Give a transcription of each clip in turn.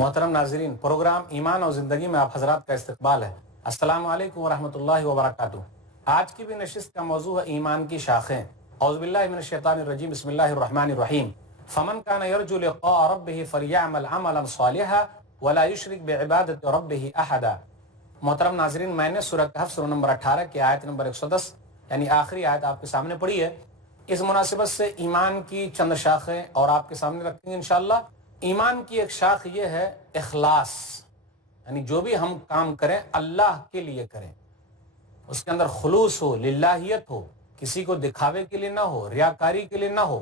محترم ناظرین، پروگرام ایمان اور زندگی میں آپ حضرات کا استقبال ہے۔ السلام علیکم ورحمۃ اللہ وبرکاتہ۔ آج کی بھی نشست کا موضوع ہے ایمان کی شاخیں۔ اعوذ باللہ من الشیطان الرجیم، بسم اللہ الرحمن الرحیم۔ فمن کان یرجو لقاء ربہ فلیعمل عملا صالحا ولا یشرک بعبادۃ ربہ احدا۔ محترم ناظرین، میں نے سورہ کہف سورہ نمبر 18 کی آیت نمبر 110 یعنی آخری آیت آپ کے سامنے پڑھی ہے۔ اس مناسبت سے ایمان کی چند شاخیں اور آپ کے سامنے رکھیں گے انشاءاللہ۔ ایمان کی ایک شاخ یہ ہے اخلاص، یعنی جو بھی ہم کام کریں اللہ کے لیے کریں، اس کے اندر خلوص ہو، للہیت ہو، کسی کو دکھاوے کے لیے نہ ہو، ریاکاری کے لیے نہ ہو۔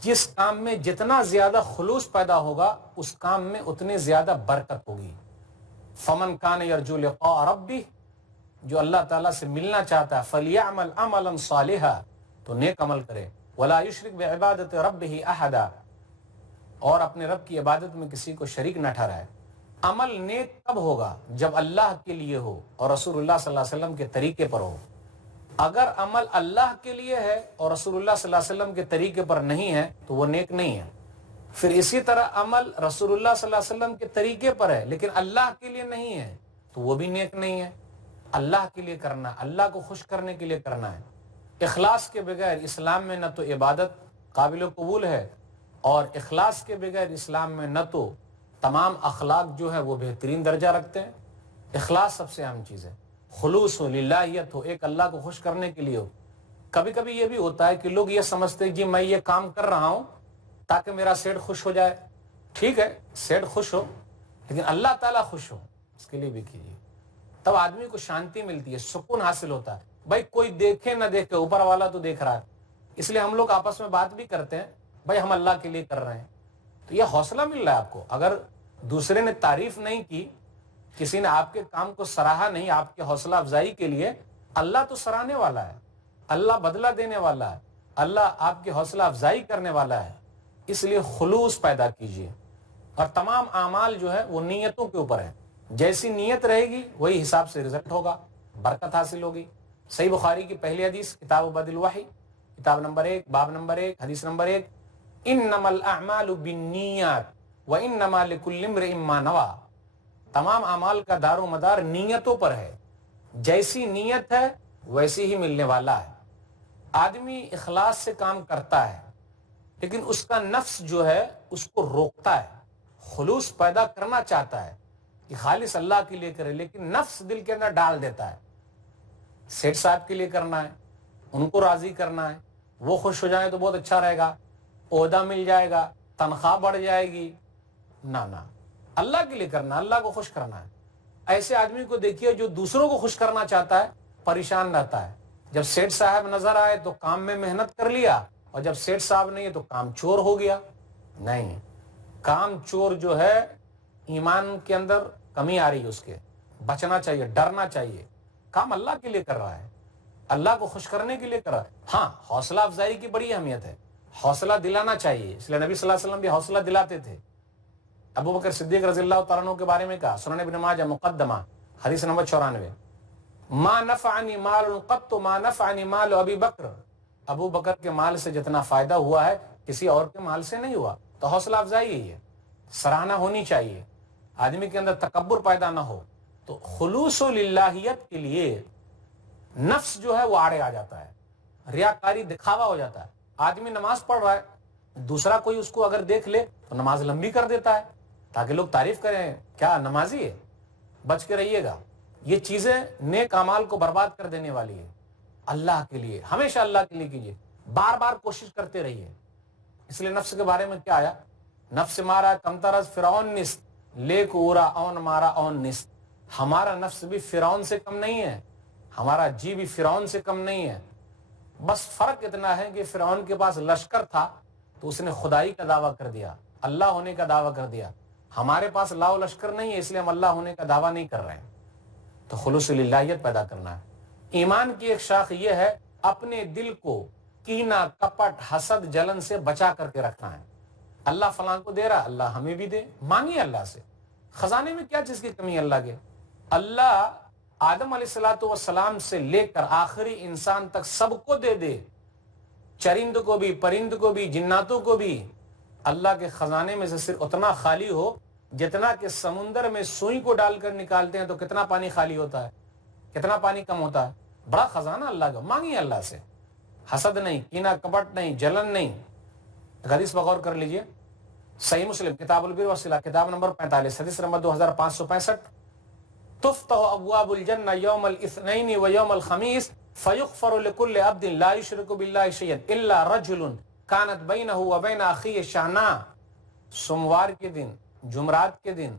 جس کام میں جتنا زیادہ خلوص پیدا ہوگا اس کام میں اتنی زیادہ برکت ہوگی۔ فمن کان یرجو لقاء ربہ، جو اللہ تعالیٰ سے ملنا چاہتا ہے، فلیعمل عملا صالحا، تو نیک عمل کرے، ولا یشرک بعبادۃ ربہ احدا، اور اپنے رب کی عبادت میں کسی کو شریک نہ ٹھہرائے۔ عمل نیک تب ہوگا جب اللہ کے لیے ہو اور رسول اللہ صلی اللہ علیہ وسلم کے طریقے پر ہو۔ اگر عمل اللہ کے لیے ہے اور رسول اللہ صلی اللہ علیہ وسلم کے طریقے پر نہیں ہے تو وہ نیک نہیں ہے۔ پھر اسی طرح عمل رسول اللہ صلی اللہ علیہ وسلم کے طریقے پر ہے لیکن اللہ کے لیے نہیں ہے تو وہ بھی نیک نہیں ہے۔ اللہ کے لیے کرنا، اللہ کو خوش کرنے کے لیے کرنا ہے۔ اخلاص کے بغیر اسلام میں نہ تو عبادت قابل و قبول ہے، اور اخلاص کے بغیر اسلام میں نہ تو تمام اخلاق جو ہے وہ بہترین درجہ رکھتے ہیں۔ اخلاص سب سے اہم چیز ہے۔ خلوص ہو، للہیت ہو، ایک اللہ کو خوش کرنے کے لیے ہو۔ کبھی کبھی یہ بھی ہوتا ہے کہ لوگ یہ سمجھتے ہیں کہ میں یہ کام کر رہا ہوں تاکہ میرا سیٹ خوش ہو جائے۔ ٹھیک ہے، سیٹ خوش ہو لیکن اللہ تعالیٰ خوش ہو اس کے لیے بھی کیجیے، تب آدمی کو شانتی ملتی ہے، سکون حاصل ہوتا ہے۔ بھائی کوئی دیکھے نہ دیکھے، اوپر والا تو دیکھ رہا ہے، اس لیے ہم لوگ آپس میں بات بھی کرتے ہیں، بھائی ہم اللہ کے لیے کر رہے ہیں، تو یہ حوصلہ مل رہا ہے آپ کو۔ اگر دوسرے نے تعریف نہیں کی، کسی نے آپ کے کام کو سراہا نہیں آپ کے حوصلہ افزائی کے لیے، اللہ تو سراہنے والا ہے، اللہ بدلہ دینے والا ہے، اللہ آپ کی حوصلہ افزائی کرنے والا ہے۔ اس لیے خلوص پیدا کیجیے، اور تمام اعمال جو ہے وہ نیتوں کے اوپر ہے۔ جیسی نیت رہے گی وہی حساب سے رزلٹ ہوگا، برکت حاصل ہوگی۔ صحیح بخاری کی پہلی حدیث، کتاب بدء الوحی، کتاب نمبر 1، باب نمبر 1، حدیث نمبر 1، انما الاعمال بالنیات وانما لکل امرئ ما نوی۔ تمام اعمال کا دار و مدار نیتوں پر ہے، جیسی نیت ہے ویسی ہی ملنے والا ہے۔ آدمی اخلاص سے کام کرتا ہے لیکن اس کا نفس جو ہے اس کو روکتا ہے، خلوص پیدا کرنا چاہتا ہے کہ خالص اللہ کے لیے کرے، لیکن نفس دل کے اندر ڈال دیتا ہے سیٹ صاحب کے لیے کرنا ہے، ان کو راضی کرنا ہے، وہ خوش ہو جائیں تو بہت اچھا رہے گا، عہدہ مل جائے گا، تنخواہ بڑھ جائے گی۔ نہ اللہ کے لیے کرنا، اللہ کو خوش کرنا ہے۔ ایسے آدمی کو دیکھیے جو دوسروں کو خوش کرنا چاہتا ہے پریشان رہتا ہے۔ جب سیٹ صاحب نظر آئے تو کام میں محنت کر لیا، اور جب سیٹ صاحب نہیں ہے تو کام چور ہو گیا۔ نہیں، کام چور جو ہے ایمان کے اندر کمی آ رہی ہے، اس کے بچنا چاہیے، ڈرنا چاہیے۔ کام اللہ کے لیے کر رہا ہے، اللہ کو خوش کرنے کے لیے کر رہا ہے۔ ہاں، حوصلہ افزائی کی بڑی اہمیت ہے، حوصلہ دلانا چاہیے، اس لیے نبی صلی اللہ علیہ وسلم بھی حوصلہ دلاتے تھے۔ ابو بکر صدیق رضی اللہ تعالیٰ عنہ کے بارے میں کہا، سنن ابن ماجہ مقدمہ، حدیث نمبر 94، ما نفعنی مال قط ما نفعنی مال ابی بکر۔ ابو بکر کے مال سے جتنا فائدہ ہوا ہے کسی اور کے مال سے نہیں ہوا۔ تو حوصلہ افزائی ہی ہے، سراہنا ہونی چاہیے، آدمی کے اندر تکبر پیدا نہ ہو۔ تو خلوص و للہیت کے لیے نفس جو ہے وہ آڑے آ جاتا ہے، ریاکاری دکھاوا ہو جاتا ہے۔ آدمی نماز پڑھ رہا ہے، دوسرا کوئی اس کو اگر دیکھ لے تو نماز لمبی کر دیتا ہے تاکہ لوگ تعریف کریں کیا نمازی ہے۔ بچ کے رہیے گا، یہ چیزیں نیک اعمال کو برباد کر دینے والی ہے۔ اللہ کے لیے، ہمیشہ اللہ کے لیے کیجیے، بار بار کوشش کرتے رہیے۔ اس لیے نفس کے بارے میں کیا آیا، نفس مارا کمترز فرعون نست لیک اورا اون مارا اون نست۔ ہمارا نفس بھی فرعون سے کم نہیں ہے، ہمارا جی بھی فرعون سے کم نہیں ہے، بس فرق اتنا ہے کہ فرعون کے پاس لشکر تھا تو اس نے خدائی کا دعویٰ کر دیا، اللہ ہونے کا دعویٰ کر دیا۔ ہمارے پاس لاؤ لشکر نہیں ہے، اس لیے ہم اللہ ہونے کا دعویٰ نہیں کر رہے ہیں۔ تو خلوص للہیت پیدا کرنا ہے۔ ایمان کی ایک شاخ یہ ہے اپنے دل کو کینہ، کپٹ، حسد، جلن سے بچا کر کے رکھنا ہے۔ اللہ فلاں کو دے رہا، اللہ ہمیں بھی دے، مانگیے اللہ سے۔ خزانے میں کیا چیز کی کمی ہے اللہ کے؟ اللہ آدم علیہ السلام سے لے کر آخری انسان تک سب کو دے دے، چرند کو بھی، پرند کو بھی، جناتوں کو بھی۔ اللہ کے خزانے میں سے صرف اتنا خالی ہو جتنا کہ سمندر میں سوئی کو ڈال کر نکالتے ہیں تو کتنا پانی خالی ہوتا ہے، کتنا پانی کم ہوتا ہے۔ بڑا خزانہ اللہ کا، مانگیے اللہ سے، حسد نہیں، کینہ کپٹ نہیں، جلن نہیں۔ حدیث پر غور کر لیجئے، صحیح مسلم کتاب البر والصلہ کتاب نمبر 45 حدیث نمبر 2565، تفتح ابواب الجنہ یوم الاثنین و یوم الخمیس فیغفر لکل عبد لا یشرک باللہ شیئا الا رجل کانت بینہ و بین اخیہ شحناء۔ سوموار کے دن، جمعرات کے دن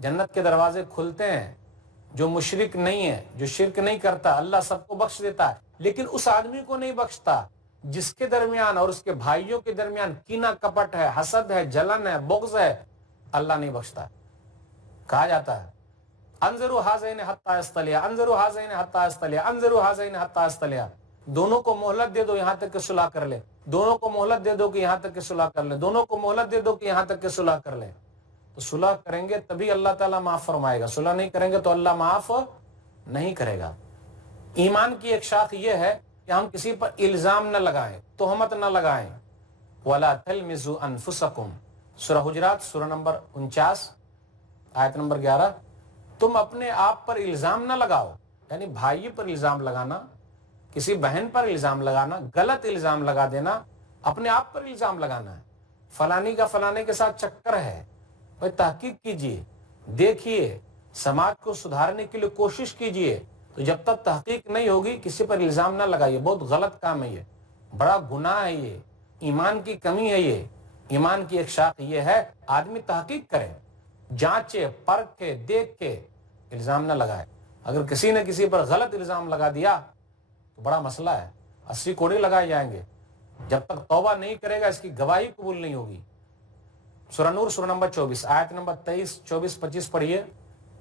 جنت کے دروازے کھلتے ہیں۔ جو مشرک نہیں ہے، جو شرک نہیں کرتا، اللہ سب کو بخش دیتا ہے، لیکن اس آدمی کو نہیں بخشتا جس کے درمیان اور اس کے بھائیوں کے درمیان کینہ کپٹ ہے، حسد ہے، جلن ہے، بغض ہے، اللہ نہیں بخشتا۔ کہا جاتا ہے انظروا ہذین حتی یصطلیا، انظروا ہذین حتی یصطلیا، انظروا ہذین حتی یصطلیا، دونوں کو مہلت دے دو یہاں تک کہ صلح کر لے، دونوں کو مہلت دے دو کہ یہاں تک کہ صلح کر لے، دونوں کو مہلت دے دو کہ یہاں تک کہ صلح کر لے۔ تو صلح کریں گے تبھی اللہ تعالیٰ معاف فرمائے گا، صلح نہیں کریں گے تو اللہ معاف نہیں کرے گا۔ ایمان کی ایک شاخ یہ ہے کہ ہم کسی پر الزام نہ لگائیں، تہمت نہ لگائیں۔ وَلَا تَلْمِزُوا أَنفُسَكُمْ، سورہ حجرات سورہ نمبر 49 آیت نمبر 11، تم اپنے آپ پر الزام نہ لگاؤ، یعنی بھائی پر الزام لگانا، کسی بہن پر الزام لگانا، غلط الزام لگا دینا، اپنے آپ پر الزام لگانا ہے۔ فلانی کا فلانے کے ساتھ چکر ہے، بھائی تحقیق کیجئے، دیکھیے، سماج کو سدھارنے کے لیے کوشش کیجئے۔ تو جب تک تحقیق نہیں ہوگی کسی پر الزام نہ لگائیے، بہت غلط کام ہے، یہ بڑا گناہ ہے، یہ ایمان کی کمی ہے۔ یہ ایمان کی ایک شاخ یہ ہے آدمی تحقیق کرے، جانچے، پرکھے، دیکھ کے الزام نہ لگائے۔ اگر کسی نے کسی پر غلط الزام لگا دیا تو بڑا مسئلہ ہے، 80 کوڑے لگائے جائیں گے۔ جب تک توبہ نہیں کرے گا اس کی گواہی قبول نہیں ہوگی۔ سورہ نور سورہ نمبر 24 آیت نمبر 23، 24، 25 پڑھیے۔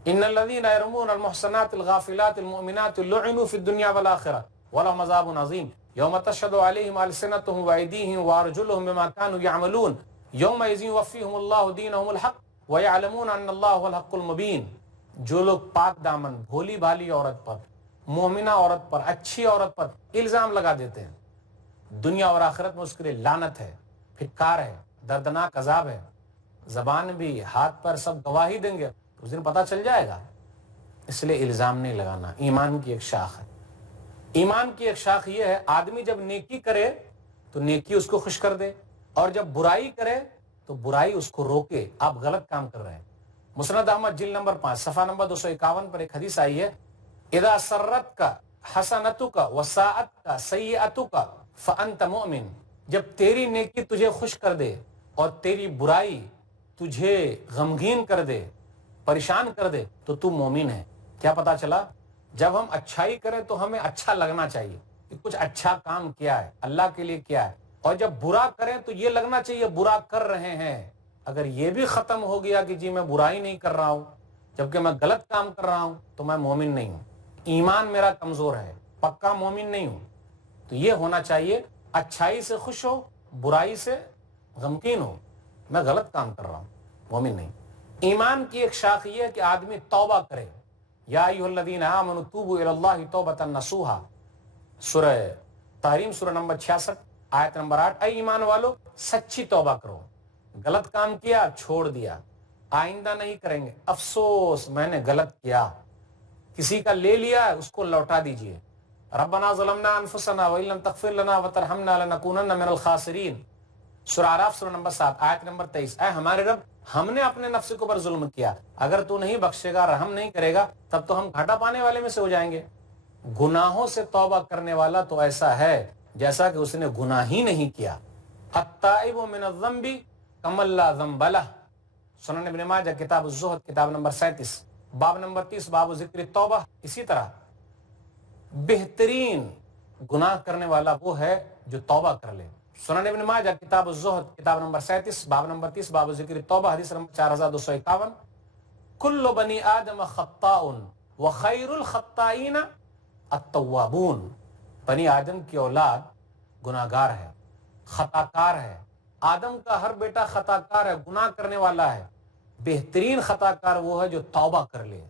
ان الذين يرمون المحصنات الغافلات المؤمنات لعنوا في الدنيا والآخرة ولهم عذاب عظيم يوم تشهد عليهم ألسنتهم وأيديهم وأرجلهم بما كانوا يعملون يومئذ يوفيهم الله دينهم الحق ويعلمون أن الله هو الحق المبين۔ جو لوگ پاک دامن بھولی بھالی عورت پر، مومنہ عورت پر، اچھی عورت پر الزام لگا دیتے ہیں، دنیا اور آخرت میں اس کے لیے لعنت ہے، پھٹکار ہے، دردناک عذاب ہے۔ زبان بھی، ہاتھ پر سب گواہی دیں گے، اس دن پتہ چل جائے گا۔ اس لیے الزام نہیں لگانا ایمان کی ایک شاخ ہے۔ ایمان کی ایک شاخ یہ ہے آدمی جب نیکی کرے تو نیکی اس کو خوش کر دے، اور جب برائی کرے تو برائی اس کو روکے، آپ غلط کام کر رہے ہیں۔ مسند احمد جلد نمبر 5 صفحہ نمبر 251 پر ایک حدیث آئی ہے، اذا سرت کا حسنتک وساءت کا سیئتک فانت مؤمن، جب تیری نیکی تجھے خوش کر دے اور تیری برائی تجھے غمگین کر دے، پریشان کر دے، تو تو مومن ہے۔ کیا پتا چلا؟ جب ہم اچھائی کریں تو ہمیں اچھا لگنا چاہیے کہ کچھ اچھا کام کیا ہے، اللہ کے لیے کیا ہے، اور جب برا کریں تو یہ لگنا چاہیے برا کر رہے ہیں۔ اگر یہ بھی ختم ہو گیا کہ جی میں برائی نہیں کر رہا ہوں جبکہ میں غلط کام کر رہا ہوں تو میں مومن نہیں ہوں، ایمان میرا کمزور ہے، پکا مومن نہیں ہوں۔ تو یہ ہونا چاہیے اچھائی سے خوش ہو، برائی سے غمگین ہو، میں غلط کام کر رہا ہوں، مومن نہیں۔ ایمان کی ایک شاخ یہ ہے کہ آدمی توبہ کرے، یا ایھا الذین آمنوا توبوا الی اللہ توبۃ نصوحا، سورہ تحریم سورہ نمبر 66 آیت نمبر 8، اے ایمان والو سچی توبہ کرو، غلط کام کیا چھوڑ دیا، آئندہ نہیں کریں گے، افسوس میں نے غلط کیا، کسی کا لے لیا اس کو لوٹا دیجئے۔ ربنا ظلمنا انفسنا وان لم تغفر لنا وترحمنا لنکونن من الخاسرین، سورہ اعراف سورہ نمبر 7 آیت نمبر 23، اے ہمارے رب ہم نے اپنے نفس کے اوپر ظلم کیا، اگر تو نہیں بخشے گا، رحم نہیں کرے گا، تب تو ہم گھاٹا پانے والے میں سے ہو جائیں گے۔ گناہوں سے توبہ کرنے والا تو ایسا ہے جیسا کہ اس نے گناہ ہی نہیں کیا۔ التائب من الذنب کمن لا ذنب لہ، سنن ابن ماجہ کتاب الزہد کتاب نمبر 37 باب نمبر 30 باب ذکر توبہ۔ اسی طرح بہترین گناہ کرنے والا وہ ہے جو توبہ کر لے۔ سنن ابن ماجہ کتاب الزہد کتاب نمبر 37 باب نمبر 30 باب ذکر توبہ، حدیث نمبر 4251، کل بنی آدم خطاء وخیر الخطائین التوابون، بنی آدم کی اولاد گناہگار ہے، خطا کار ہے، آدم کا ہر بیٹا خطا کار ہے، گناہ کرنے والا ہے، بہترین خطا کار وہ ہے جو توبہ کر لے۔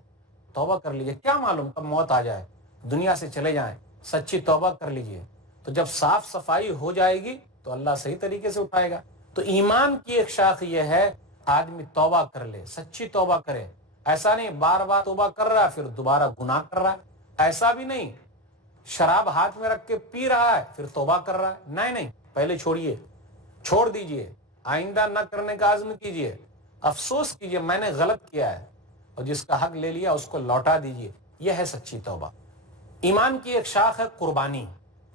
توبہ کر لیجئے، کیا معلوم کب موت آ جائے، دنیا سے چلے جائیں، سچی توبہ کر لیجئے، تو جب صاف صفائی ہو جائے گی تو اللہ صحیح طریقے سے اٹھائے گا۔ تو ایمان کی ایک شاخ یہ ہے آدمی توبہ کر لے، سچی توبہ کرے. ایسا نہیں بار بار توبہ کر رہا ہے پھر دوبارہ گناہ کر رہا ہے، ایسا بھی نہیں. شراب ہاتھ میں رکھ کے پی رہا ہے پھر توبہ کر رہا ہے، نہیں نہیں، پہلے چھوڑیے، چھوڑ دیجئے، آئندہ نہ کرنے کا عزم کیجئے، افسوس کیجئے میں نے غلط کیا ہے، اور جس کا حق لے لیا اس کو لوٹا دیجئے. یہ ہے سچی توبہ. ایمان کی ایک شاخ ہے قربانی.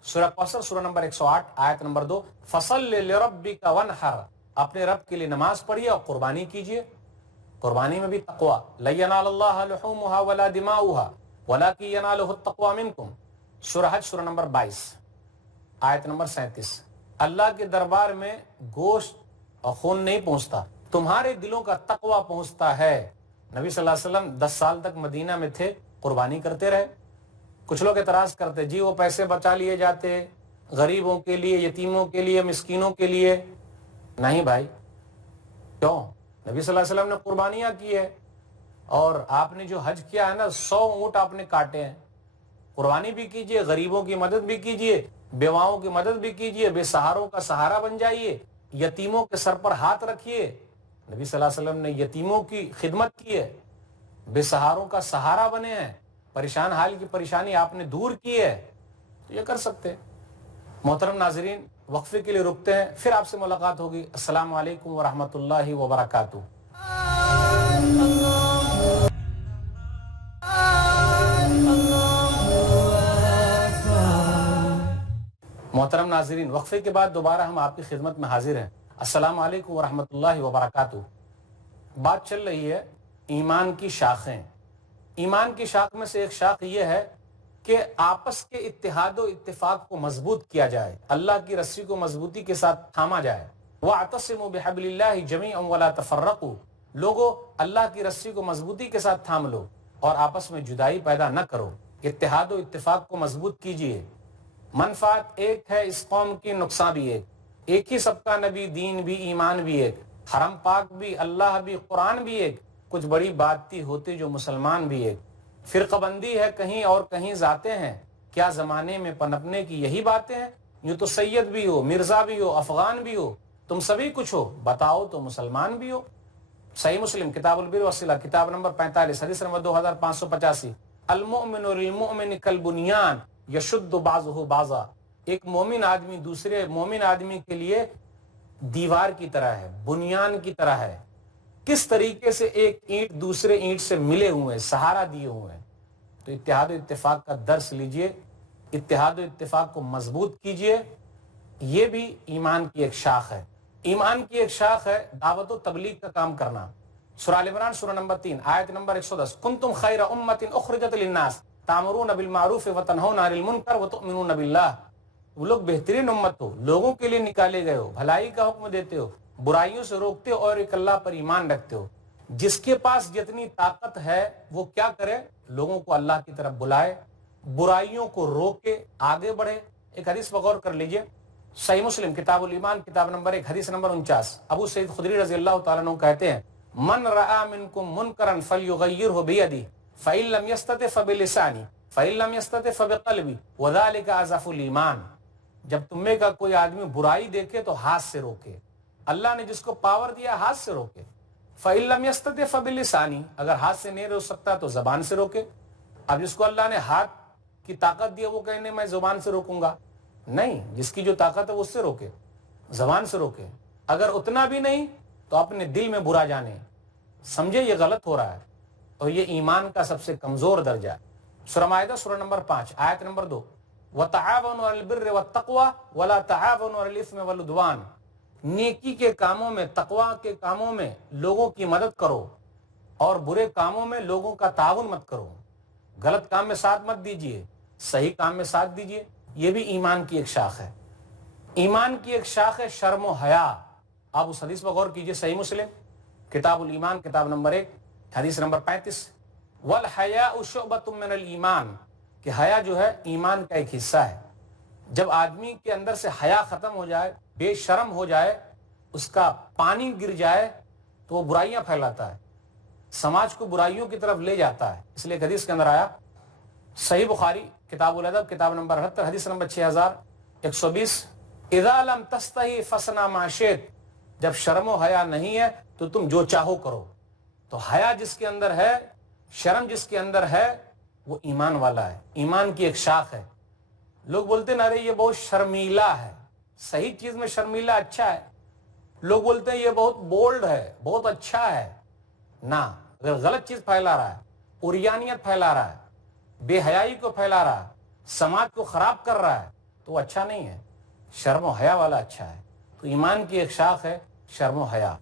سورہ کوثر سورہ نمبر 108 آیت نمبر 2، فصل لربک وانحر، اپنے رب کے لیے نماز پڑھیے اور قربانی کیجئے. قربانی میں بھی تقوی، لن ینال اللہ لحومها ولا دماؤها ولکن ینالہ التقوی منکم. سورہ حج سورہ نمبر 22 آیت نمبر 37، اللہ کے دربار میں گوشت اور خون نہیں پہنچتا، تمہارے دلوں کا تقوی پہنچتا ہے. نبی صلی اللہ علیہ وسلم 10 سال تک مدینہ میں تھے، قربانی کرتے رہے. کچھ لوگ اعتراض کرتے جی وہ پیسے بچا لیے جاتے غریبوں کے لیے، یتیموں کے لیے، مسکینوں کے لیے. نہیں بھائی، کیوں؟ نبی صلی اللہ علیہ وسلم نے قربانیاں کی ہے، اور آپ نے جو حج کیا ہے نا 100 اونٹ آپ نے کاٹے ہیں. قربانی بھی کیجئے، غریبوں کی مدد بھی کیجئے، بیواؤں کی مدد بھی کیجئے، بے سہاروں کا سہارا بن جائیے، یتیموں کے سر پر ہاتھ رکھیے. نبی صلی اللہ علیہ وسلم نے یتیموں کی خدمت کی ہے، بے سہاروں کا سہارا بنے ہیں، پریشان حال کی پریشانی آپ نے دور کی ہے، تو یہ کر سکتے ہیں. محترم ناظرین، وقفے کے لیے رکتے ہیں، پھر آپ سے ملاقات ہوگی. السلام علیکم ورحمۃ اللہ وبرکاتہ. محترم ناظرین، وقفے کے بعد دوبارہ ہم آپ کی خدمت میں حاضر ہیں. السلام علیکم ورحمۃ اللہ وبرکاتہ. بات چل رہی ہے ایمان کی شاخیں. ایمان کی شاخ میں سے ایک شاخ یہ ہے کہ آپس کے اتحاد و اتفاق کو مضبوط کیا جائے، اللہ کی رسی کو مضبوطی کے ساتھ تھاما جائے. وَاعْتَصِمُوا بِحَبْلِ اللَّهِ جَمِيعًا وَلَا تَفَرَّقُوا، لوگو اللہ کی رسی کو مضبوطی کے ساتھ تھام لو اور آپس میں جدائی پیدا نہ کرو. اتحاد و اتفاق کو مضبوط کیجئے. منفعت ایک ہے اس قوم کی، نقصان بھی ایک ہی، سب کا نبی، دین بھی، ایمان بھی ایک، حرم پاک بھی، اللہ بھی، قرآن بھی ایک، کچھ بڑی بات تھی ہوتے جو مسلمان بھی ایک. فرقہ بندی ہے کہیں اور کہیں ذاتیں ہیں، کیا زمانے میں پنپنے کی یہی باتیں ہیں؟ یوں تو سید بھی ہو، مرزا بھی ہو، افغان بھی ہو، تم سبھی کچھ ہو، بتاؤ تو مسلمان بھی ہو. صحیح مسلم کتاب البر والصلہ کتاب نمبر 45 حدیث نمبر 2585، المؤمن للمؤمن کالبنیان یشد بعضہ بعضا، ایک مومن آدمی دوسرے مومن آدمی کے لیے دیوار کی طرح ہے، بنیان کی طرح ہے. کس طریقے سے ایک اینٹ دوسرے اینٹ سے ملے ہوئے ہیں، سہارا دیے ہوئے ہیں. تو اتحاد و اتفاق کا درس لیجئے، اتحاد و اتفاق کو مضبوط کیجئے. یہ بھی ایمان کی ایک شاخ ہے. ایمان کی ایک شاخ ہے دعوت و تبلیغ کا کام کرنا. سورہ آل عمران سورہ نمبر 3 آیت نمبر 110، کنتم خیر امت اخرجت للناس تامرون بالمعروف وتنہون عن المنکر وتؤمنون باللہ. وہ لوگ بہترین امت ہو، لوگوں کے لیے نکالے گئے ہو، بھلائی کا حکم دیتے ہو، برائیوں سے روکتے ہو اور ایک اللہ پر ایمان رکھتے ہو. جس کے پاس جتنی طاقت ہے وہ کیا کرے؟ لوگوں کو اللہ کی طرف بلائے، برائیوں کو روکے، آگے بڑھے. ایک حدیث پر غور کر لیجئے، صحیح مسلم کتاب الایمان کتاب نمبر 1 حدیث نمبر 49، ابو سعید خدری رضی اللہ تعالیٰ عنہ کہتے ہیں، من رأى منکم منکرا فلیغیرہ بیدہ فإن لم یستطع فبلسانہ فإن لم یستطع فبقلبہ وذلک اضعف الایمان. جب تم میں کا کوئی آدمی برائی دیکھے تو ہاتھ سے روکے. اللہ نے جس کو پاور دیا ہاتھ سے روکے. فإن لم یستطع فبلسانہ، اگر ہاتھ سے نہیں روک سکتا تو زبان سے روکے. اب جس کو اللہ نے ہاتھ کی طاقت دی وہ کہنے میں زبان سے روکوں گا، نہیں، جس کی جو طاقت ہے وہ اس سے روکے، زبان سے روکے. اگر اتنا بھی نہیں تو اپنے دل میں برا جانے، سمجھے یہ غلط ہو رہا ہے، اور یہ ایمان کا سب سے کمزور درجہ ہے. سورہ مائدہ سورہ نمبر 5 آیت نمبر 2، وَتَعَاوَنُوا عَلَى الْبِرِّ وَالتَّقْوَى وَلَا تَعَاوَنُوا عَلَى الْإِثْمِ وَالْعُدْوَانِ. نیکی کے کاموں میں، تقوی کے کاموں میں لوگوں کی مدد کرو، اور برے کاموں میں لوگوں کا تعاون مت کرو. غلط کام میں ساتھ مت دیجیے، صحیح کام میں ساتھ دیجیے. یہ بھی ایمان کی ایک شاخ ہے. ایمان کی ایک شاخ ہے شرم و حیا. آپ اس حدیث پر غور کیجئے، صحیح مسلم کتاب الایمان کتاب نمبر 1 حدیث نمبر 35، والحیاء شعبۃ من الایمان، کہ حیا جو ہے ایمان کا ایک حصہ ہے. جب آدمی کے اندر سے حیا ختم ہو جائے، بے شرم ہو جائے، اس کا پانی گر جائے تو وہ برائیاں پھیلاتا ہے، سماج کو برائیوں کی طرف لے جاتا ہے. اس لیے ایک حدیث کے اندر آیا، صحیح بخاری کتاب الادب کتاب نمبر 78 حدیث نمبر 6120، اذا لم تستحی فاصنع ما شئت، جب شرم و حیا نہیں ہے تو تم جو چاہو کرو. تو حیا جس کے اندر ہے، شرم جس کے اندر ہے، وہ ایمان والا ہے، ایمان کی ایک شاخ ہے. لوگ بولتے ہیں ارے یہ بہت شرمیلا ہے. صحیح چیز میں شرمیلا اچھا ہے. لوگ بولتے ہیں یہ بہت بولڈ ہے، بہت اچھا ہے. نہ، اگر غلط چیز پھیلا رہا ہے، عریانیت پھیلا رہا ہے، بے حیائی کو پھیلا رہا ہے، سماج کو خراب کر رہا ہے، تو وہ اچھا نہیں ہے. شرم و حیا والا اچھا ہے. تو ایمان کی ایک شاخ ہے شرم و حیا.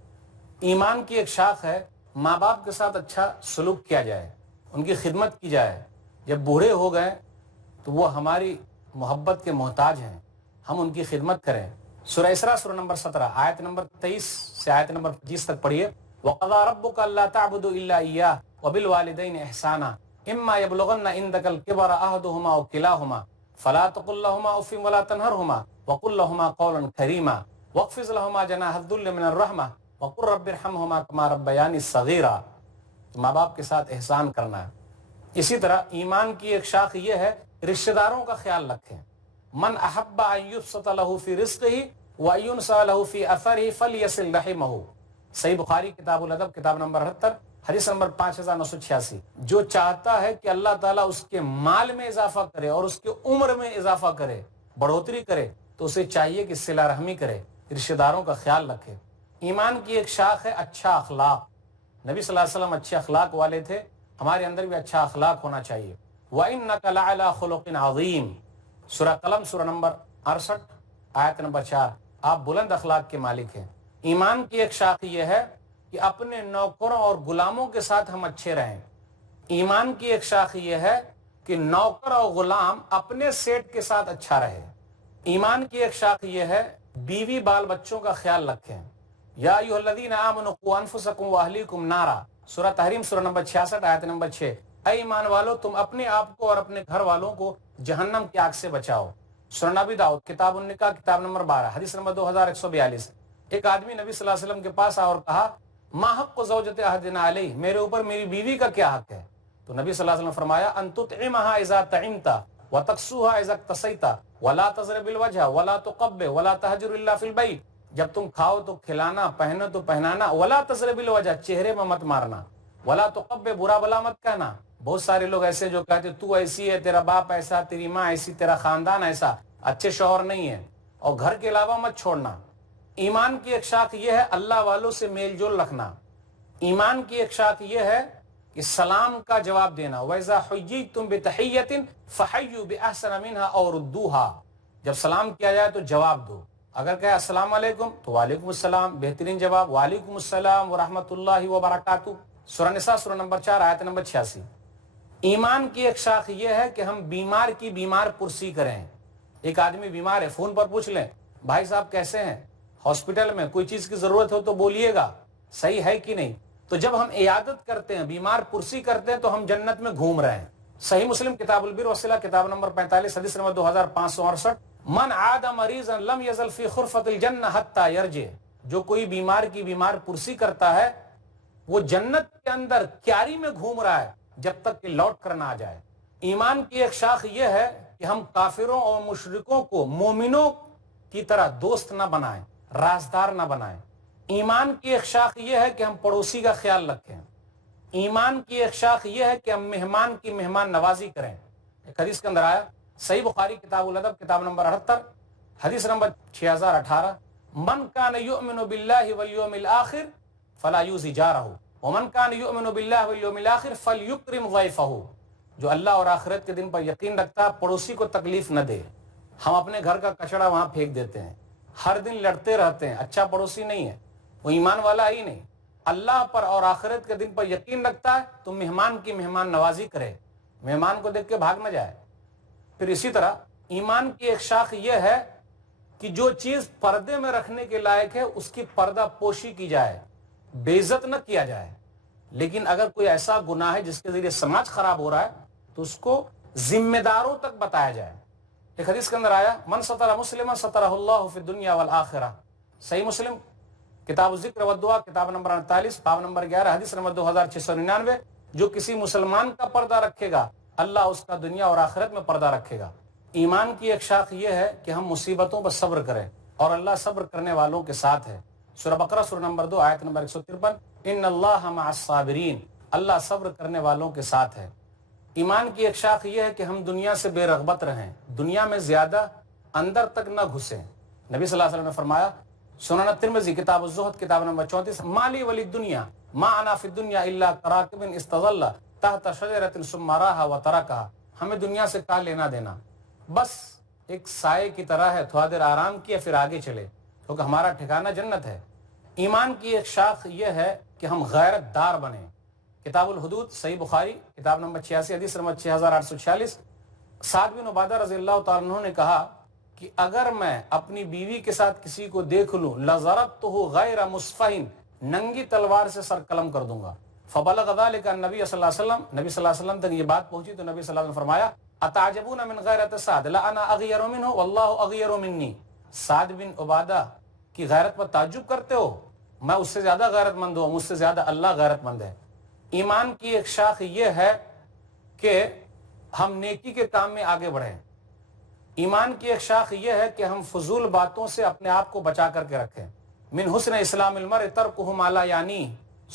ایمان کی ایک شاخ ہے ماں باپ کے ساتھ اچھا سلوک کیا جائے، ان کی خدمت کی جائے. جب بوڑھے ہو گئے تو وہ ہماری محبت کے محتاج ہیں، ہم ان کی خدمت کریں. سورہ اسراء سورہ نمبر 17 آیت نمبر 23 سے آیت نمبر 25 تک پڑھیے. وَقَضَىٰ رَبُّكَ أَلَّا تَعْبُدُوا إِلَّا إِيَّاهُ وَبِالْوَالِدَيْنِ إِحْسَانًا إِمَّا يَبْلُغَنَّ عِندَكَ الْكِبَرَ أَحَدُهُمَا أَوْ كِلَاهُمَا فَلَا تَقُل لَّهُمَا أُفٍّ وَلَا تَنْهَرْهُمَا وَقُل لَّهُمَا قَوْلًا كَرِيمًا وَاخْفِضْ لَهُمَا جَنَاحَ الذُّلِّ مِنَ الرَّحْمَةِ وَقُل رَّبِّ ارْحَمْهُمَا كَمَا رَبَّيَانِي صَغِيرًا. ماں باپ کے ساتھ احسان کرنا ہے. اسی طرح ایمان کی ایک شاخ یہ ہے رشتہ داروں کا خیال رکھیں. من احب ان یبسط له فی رزقه وینسى له فی اثره فلیصل رحمه. صحیح بخاری کتاب الادب کتاب نمبر 78 حدیث نمبر 5986. جو چاہتا ہے کہ اللہ تعالیٰ اس کے مال میں اضافہ کرے اور اس کے عمر میں اضافہ کرے، بڑھوتری کرے، تو اسے چاہیے کہ صلہ رحمی کرے، رشتہ داروں کا خیال رکھے. ایمان کی ایک شاخ ہے اچھا اخلاق. نبی صلی اللہ علیہ وسلم اچھے اخلاق والے تھے، ہمارے اندر بھی اچھا اخلاق ہونا چاہیے. وَإِنَّكَ لَعَلَىٰ خُلُقٍ عَظِيمٍ. سورہ قلم سورہ نمبر 68 آیت نمبر 4. آپ بلند اخلاق کے مالک ہیں. ایمان کی ایک شاخ یہ ہے کہ اپنے نوکروں اور غلاموں کے ساتھ ہم اچھے رہیں. ایمان کی ایک شاخ یہ ہے کہ نوکر اور غلام اپنے سیٹ کے ساتھ اچھا رہے. ایمان کی ایک شاخ یہ ہے بیوی بال بچوں کا خیال رکھیں. یا ایھا الذین آمنوا قوا انفسکم واہلیکم نارا. سورہ تحریم سورہ نمبر 66 آیت نمبر 6. اے ایمان والو تم اپنے آپ کو اور اپنے گھر والوں کو جہنم کی آگ سے بچاؤ. سنن ابی داؤد کتاب النکاح کتاب نمبر 12 حدیث نمبر 2142. ایک آدمی نبی صلی اللہ علیہ وسلم کے پاس آیا اور کہا ما حق زوجۃ احدنا علیہ، میرے اوپر میری بیوی کا کیا حق ہے؟ تو نبی صلی اللہ علیہ وسلم فرمایا ان تطعمها اذا طعمت وتكسوها اذا اكتسيت ولا تضرب الوجه ولا تقبح ولا تهجر الا في البيت. جب تم کھاؤ تو کھلانا، پہنو تو پہنانا. ولا تضرب الوجه، چہرے میں مت مارنا. ولا تقبح، برا بلا مت کہنا. بہت سارے لوگ ایسے جو کہتے تو ایسی ہے، تیرا باپ ایسا، تیری ماں ایسی، تیرا خاندان ایسا، اچھے شوہر نہیں ہے. اور گھر کے علاوہ مت چھوڑنا. ایمان کی ایک شاخ یہ ہے اللہ والوں سے میل جول رکھنا. ایمان کی ایک شاخ یہ ہے کہ سلام کا جواب دینا. وَإِذَا حُيِّيتُم بِتَحِيَّةٍ فَحَيُّوا بِأَحْسَنَ مِنْهَا أَوْ رُدُّوهَا. جب سلام کیا جائے تو جواب دو. اگر کہے السلام علیکم تو وعلیکم السلام، بہترین جواب وعلیکم السلام ورحمۃ اللہ وبرکاتہ. سورہ نساء سورہ نمبر 4 آیت نمبر 86. ایمان کی ایک شاخ یہ ہے کہ ہم بیمار کی بیمار پرسی کریں. ایک آدمی بیمار ہے، فون پر پوچھ لیں بھائی صاحب کیسے ہیں، ہاسپٹل میں کوئی چیز کی ضرورت ہو تو بولیے گا، صحیح ہے کہ نہیں. تو جب ہم عیادت کرتے ہیں، بیمار پرسی کرتے ہیں، تو ہم جنت میں گھوم رہے ہیں. صحیح مسلم کتاب البر والصلہ کتاب نمبر 45 حدیث نمبر 2568. من عاد مریضا لم یزل فی خرفۃ الجنہ حتی یرجع. جو کوئی بیمار کی بیمار پرسی کرتا ہے وہ جنت کے اندر کیاری میں گھوم رہا ہے جب تک کہ لوٹ کر نہ آ جائے. ایمان کی ایک شاخ یہ ہے کہ ہم کافروں اور مشرکوں کو مومنوں کی طرح دوست نہ بنائیں، رازدار نہ بنائیں. ایمان کی ایک شاخ یہ ہے کہ ہم پڑوسی کا خیال رکھیں. ایمان کی ایک شاخ یہ ہے کہ ہم مہمان کی مہمان نوازی کریں. ایک حدیث کے اندر آیا صحیح بخاری کتاب الادب کتاب نمبر 78 حدیث نمبر 6018. من کان یؤمن باللہ والیوم الآخر فلا یؤذی جارہ ومن کان یؤمن باللہ والیوم الآخر فلیکرم ضیفہ. جو اللہ اور آخرت کے دن پر یقین رکھتا ہے پڑوسی کو تکلیف نہ دے. ہم اپنے گھر کا کچڑا وہاں پھینک دیتے ہیں، ہر دن لڑتے رہتے ہیں، اچھا پڑوسی نہیں ہے، وہ ایمان والا ہی نہیں. اللہ پر اور آخرت کے دن پر یقین رکھتا ہے تو مہمان کی مہمان نوازی کرے، مہمان کو دیکھ کے بھاگ نہ جائے. پھر اسی طرح ایمان کی ایک شاخ یہ ہے کہ جو چیز پردے میں رکھنے کے لائق ہے اس کی پردہ پوشی کی جائے، بے عزت نہ کیا جائے. لیکن اگر کوئی ایسا گناہ ہے جس کے ذریعے سماج خراب ہو رہا ہے تو اس کو ذمہ داروں تک بتایا جائے. ایک حدیث کے اندر آیا من ستر مسلما سترہ اللہ فی الدنیا والآخرہ. صحیح مسلم کتاب الذکر والدعا کتاب نمبر 48 باب نمبر 11 حدیث نمبر 2699. جو کسی مسلمان کا پردہ رکھے گا اللہ اس کا دنیا اور آخرت میں پردہ رکھے گا. ایمان کی ایک شاخ یہ ہے کہ ہم مصیبتوں پر صبر کریں اور اللہ صبر کرنے والوں کے ساتھ ہے. سورہ بقرہ سورہ نمبر 2 آیت نمبر 153، ان اللہ مع الصابرین، اللہ صبر کرنے والوں کے ساتھ ہے۔ ایمان کی ایک شاخ یہ ہے کہ ہم دنیا سے بے رغبت رہیں، دنیا میں زیادہ اندر تک نہ گھسیں۔ نبی صلی اللہ علیہ وسلم نے فرمایا، سنن ترمذی کتاب الزہد کتاب نمبر 34، مالی ولی دنیا ما انا فی الدنیا الا کراکب استظل تحت شجرۃ ثم راها وترکها، ہمیں دنیا سے کیا لینا دینا، بس ایک سائے کی طرح ہے، تھوڑا دیر آرام کیا پھر آگے چلے، کیونکہ ہمارا ٹھکانہ جنت ہے۔ ایمان کی ایک شاخ یہ ہے کہ ہم غیرت دار بنیں۔ کتاب الحدود صحیح بخاری کتاب نمبر 86 حدیث نمبر 6846، سعد بن عبادہ رضی اللہ تعالیٰ عنہ نے کہا کہ اگر میں اپنی بیوی کے ساتھ کسی کو دیکھ لوں لضربتہ غیر مصفح، ننگی تلوار سے سر قلم کر دوں گا۔ فبلغ ذلك النبی صلی اللہ علیہ وسلم، نبی صلی اللہ علیہ وسلم تک یہ بات پہنچی تو نبی صلی اللہ علیہ وسلم نے فرمایا، اتعجبون من غیرت سعد لانا اغیر منہ واللہ اغیر منی، سعد بن عبادہ کی غیرت پر تعجب کرتے ہو، میں اس سے زیادہ غیرت مند ہوں، مجھ سے زیادہ اللہ غیرت مند ہے۔ ایمان کی ایک شاخ یہ ہے کہ ہم نیکی کے کام میں آگے بڑھیں۔ ایمان کی ایک شاخ یہ ہے کہ ہم فضول باتوں سے اپنے آپ کو بچا کر کے رکھیں۔ من حسن اسلام المرء ترکہ ما لا یعنی،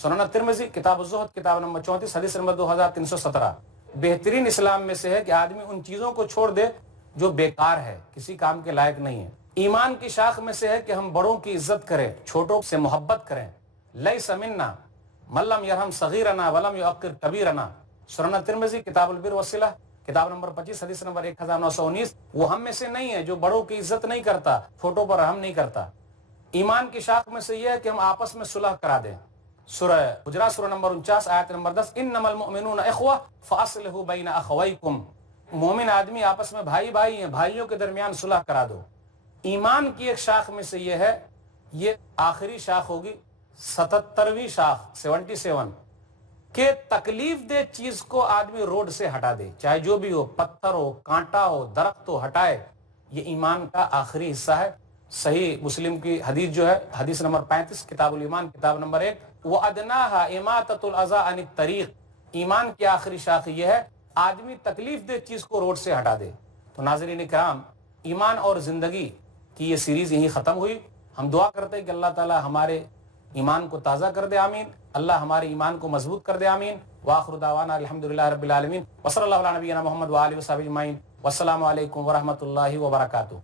سنن ترمذی کتاب الزہد کتاب نمبر 34 حدیث نمبر 2317، بہترین اسلام میں سے ہے کہ آدمی ان چیزوں کو چھوڑ دے جو بیکار ہے، کسی کام کے لائق نہیں ہے۔ ایمان کی شاخ میں سے ہے کہ ہم بڑوں کی عزت کریں، چھوٹوں سے محبت کریں۔ لیس منا من لم یرحم صغیرنا ولم یوقر کبیرنا، سنن ترمذی کتاب البر والصلہ کتاب نمبر 25 حدیث نمبر 1919، وہ ہم میں سے نہیں ہے جو بڑوں کی عزت نہیں کرتا، چھوٹوں پر رحم نہیں کرتا۔ ایمان کی شاخ میں سے یہ ہے کہ ہم آپس میں صلح کرا دیں۔ سورہ حجرات سورہ نمبر 49 آیت نمبر 10، انما المؤمنون اخوہ فاصلحوا بین اخویکم، مومن آدمی آپس میں بھائی بھائی ہیں، بھائیوں کے درمیان صلح کرا دو۔ ایمان کی ایک شاخ میں سے یہ ہے، یہ آخری شاخ ہوگی 77ویں شاخ 77، کہ تکلیف دہ چیز کو آدمی روڈ سے ہٹا دے، چاہے جو بھی ہو، پتھر ہو، کانٹا ہو، درخت ہو، ہٹائے۔ یہ ایمان کا آخری حصہ ہے۔ صحیح مسلم کی حدیث جو ہے حدیث نمبر 35 کتاب الایمان کتاب نمبر 1، وَأَدْنَاهَا إِمَاطَةُ الْأَذَىٰ عَنِ الطَّرِيقِ، ایمان کی آخری شاخ یہ ہے آدمی تکلیف دہ چیز کو روڈ سے ہٹا دے۔ تو ناظرین کرام، ایمان اور زندگی کی یہ سیریز یہیں ختم ہوئی۔ ہم دعا کرتے ہیں کہ اللہ تعالی ہمارے ایمان کو تازہ کر دے، آمین۔ اللہ ہمارے ایمان کو مضبوط کر دے، آمین۔ وآخر دعوانا الحمدللہ رب العالمین، وصلی اللہ علی نبینا محمد وآلہ وصحبہ اجمعین، والسلام علیکم ورحمۃ اللہ وبرکاتہ۔